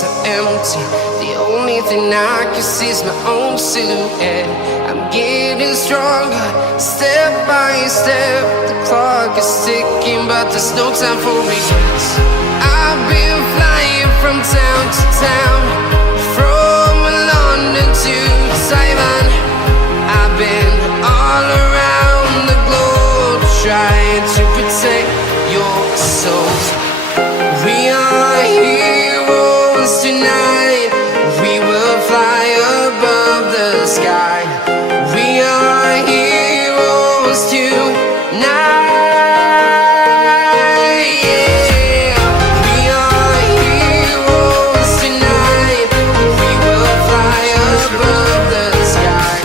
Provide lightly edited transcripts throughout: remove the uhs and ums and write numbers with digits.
so empty. The only thing I can see is my own silhouette. I'm getting stronger, step by step. The clock is ticking, but there's no time for regrets. I've been flying from town to town, from London to Taiwan. I've been all around the globe, trying to protect your soul. We are heroes tonight. We will fly above the sky. We are heroes tonight. Yeah. We are heroes tonight. We will fly above the sky.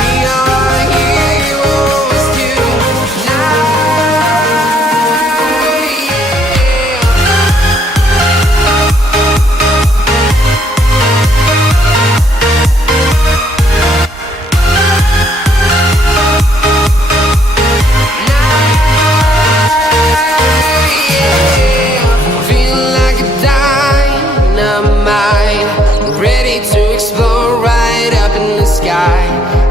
We are heroes tonight. Feeling like a dynamite, ready to explore right up in the sky.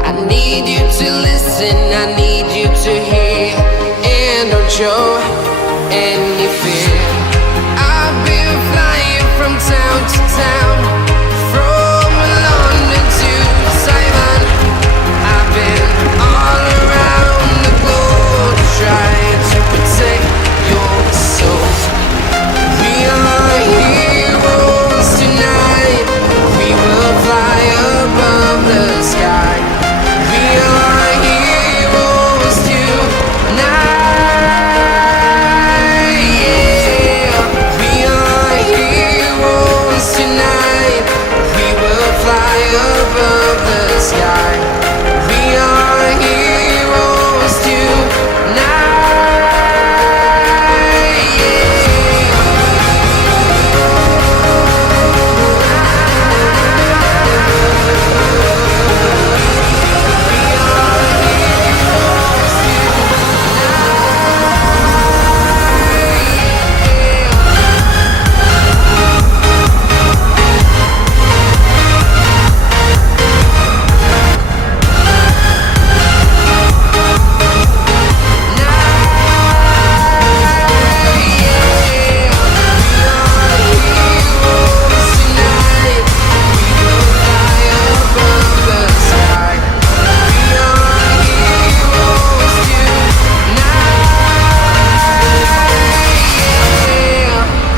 I need you to listen, I need you to hear, and don't show any fear. I've been flying from town to town, from London to Taiwan. I've been all around the globe, trying to protect your soul. We are heroes tonight. We will fly above the sky. We are heroes tonight. Yeah. We are heroes tonight. We will fly above the sky. We are heroes tonight.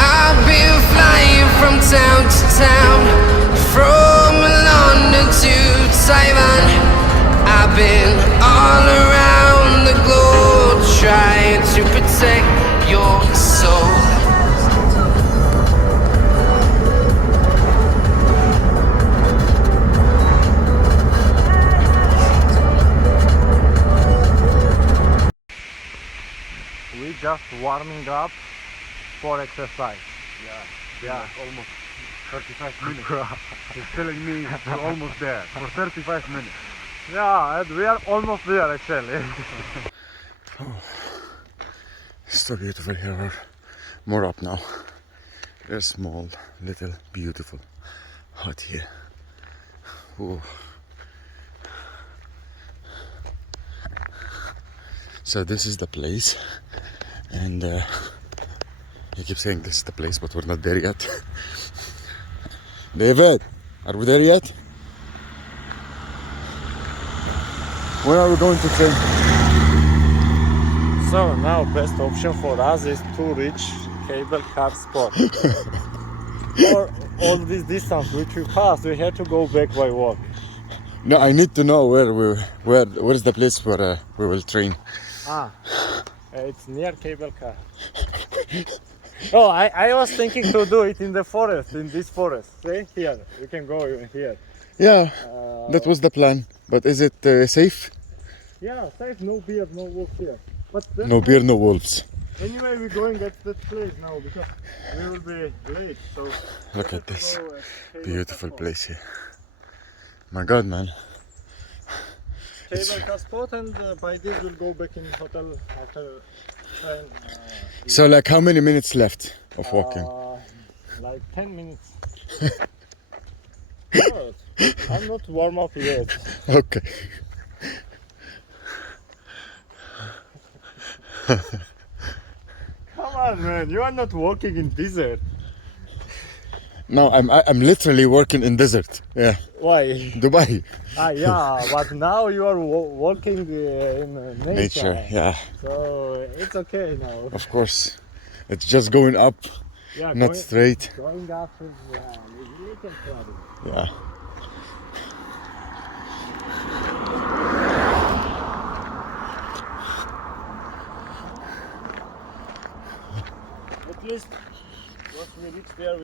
I've been flying from town to town, from London to Taiwan. I've been all around the globe, trying to protect your soul. We just warming up for exercise. Yeah, almost 35 minutes. He's telling me we're almost there for 35 minutes. Yeah, and we are almost there actually. So beautiful here. More up now. A small, little, beautiful hut here. Ooh. So this is the place, and you keep saying this is the place, but we're not there yet. David, are we there yet? When are we going to train? So now best option for us is to reach cable car spot. For all this distance which we passed, we had to go back by walk. No, I need to know where is the place where we will train. It's near cable car. Oh, I was thinking to do it in the forest, in this forest. See, here, you can go even here. Yeah, that was the plan. But is it safe? Yeah, safe, no beer, no wolf here. But No beer, no wolves. anyway, we're going at that place now because we will be late. So Look at this beautiful place here. My God, man. Cable car spot, and by this we'll go back in hotel after train. So like how many minutes left of walking? Like 10 minutes. No, I'm not warm up yet. Okay. Come on, man. You are not walking in desert. No, I'm literally working in desert. Yeah, Why? Dubai. Yeah, but now you are walking in nature. Nature. Yeah, So it's okay now. of course. It's just going up, Yeah, not straight. going up is little problem. Yeah. At least once we reach there.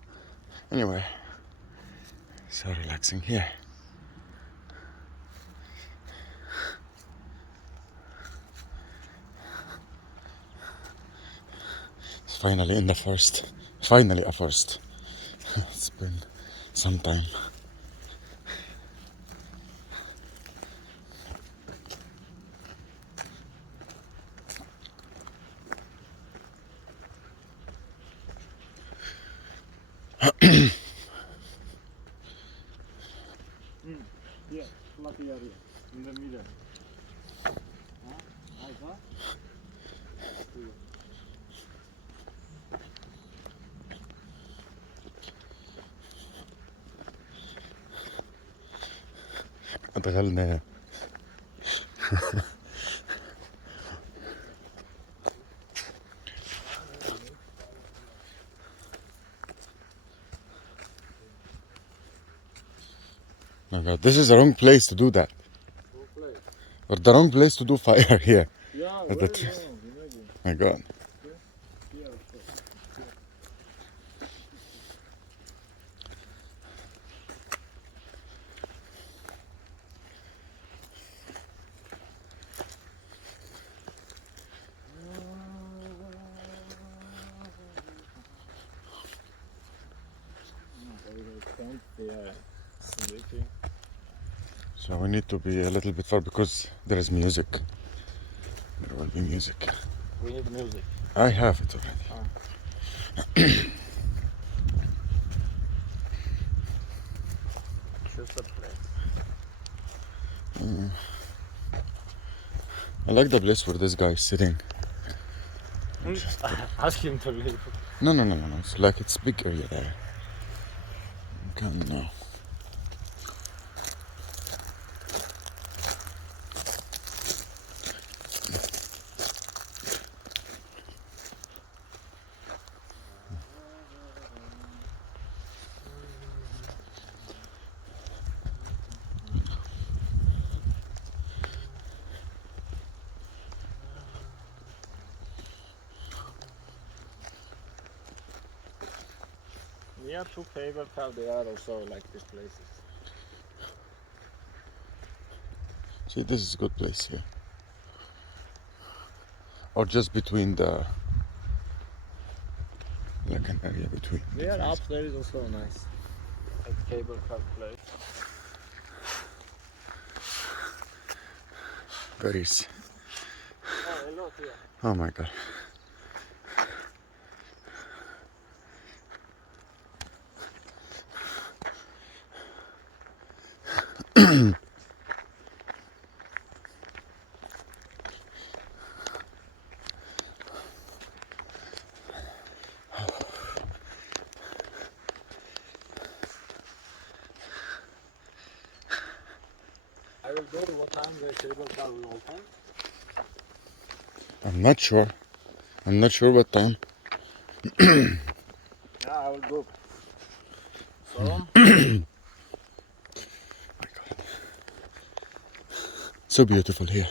Anyway, so relaxing here. It's finally in the first. Finally a first. It's been some time. Yeah, flat area in the middle. أدغلنا. My God, this is the wrong place to do that. Or the wrong place to do fire here. Yeah, At very the long, imagine. My God. Here, sleeping. So we need to be a little bit far because there is music. There will be music. We need music. I have it already. Choose a place. I like the place where this guy is sitting. Ask him to leave. No. It's like it's big area there. Okay, no. Near to cable car, they are also like these places. See, this is a good place here. Or just between the, like an area between. There up there is also nice. Like cable car place. Paris. Oh, a lot here. Oh my God. I will go what time the cable car will open. I'm not sure. I'm not sure what time. Yeah, I will go. So, So beautiful here.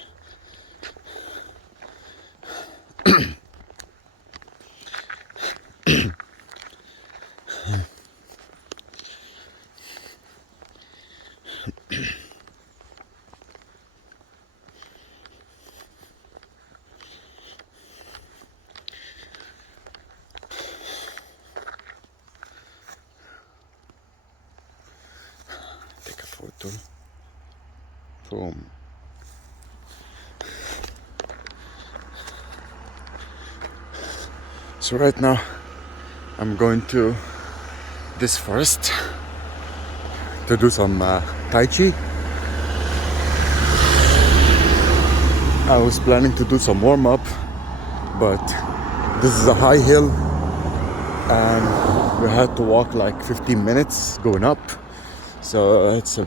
Take a photo. Boom. So right now I'm going to this forest to do some Tai Chi. I was planning to do some warm-up, but this is a high hill and we had to walk like 15 minutes going up, so it's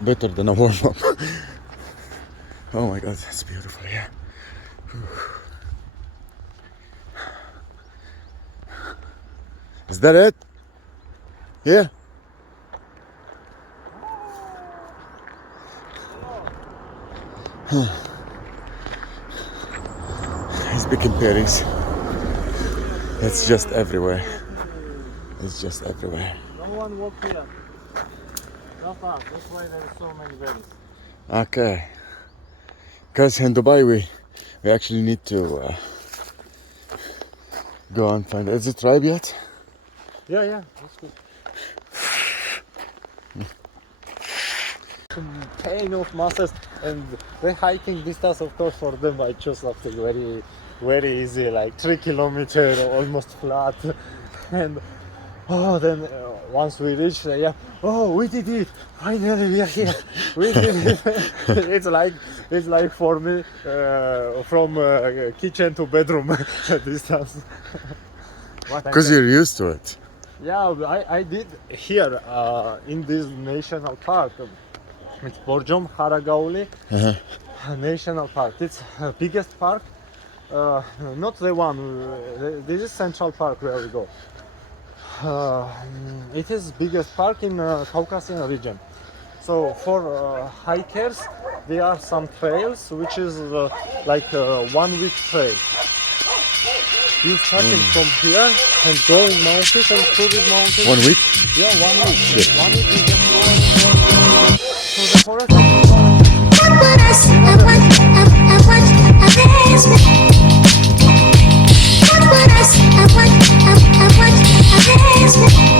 better than a warm-up. Oh my god, that's beautiful here. Is that it? Yeah. He's picking berries. It's just everywhere. It's just everywhere. No one walk here. No far. That's why there are so many berries. Okay. Because in Dubai we actually need to go and find. Is it ripe yet? Yeah, that's good. Pain of muscles and the hiking distance, of course, for them I chose something very, very easy, like 3 kilometers, almost flat. And then once we reach there, yeah, we did it! Finally, we are here. We did it. it's like for me from kitchen to bedroom distance. Because you're used to it. Yeah, I did here in this national park. It's Borjom Haragauli National Park. It's the biggest park, not the one. This is Central Park where we go. It is biggest park in Caucasian region. So for hikers, there are some trails, which is like a 1 week trail. You starting from here and going mountains and through these mountains. 1 week? Yeah, 1 week. Yeah. 1 week you just go to the forest. What would I say? I want a basement. What would I say? I want a basement.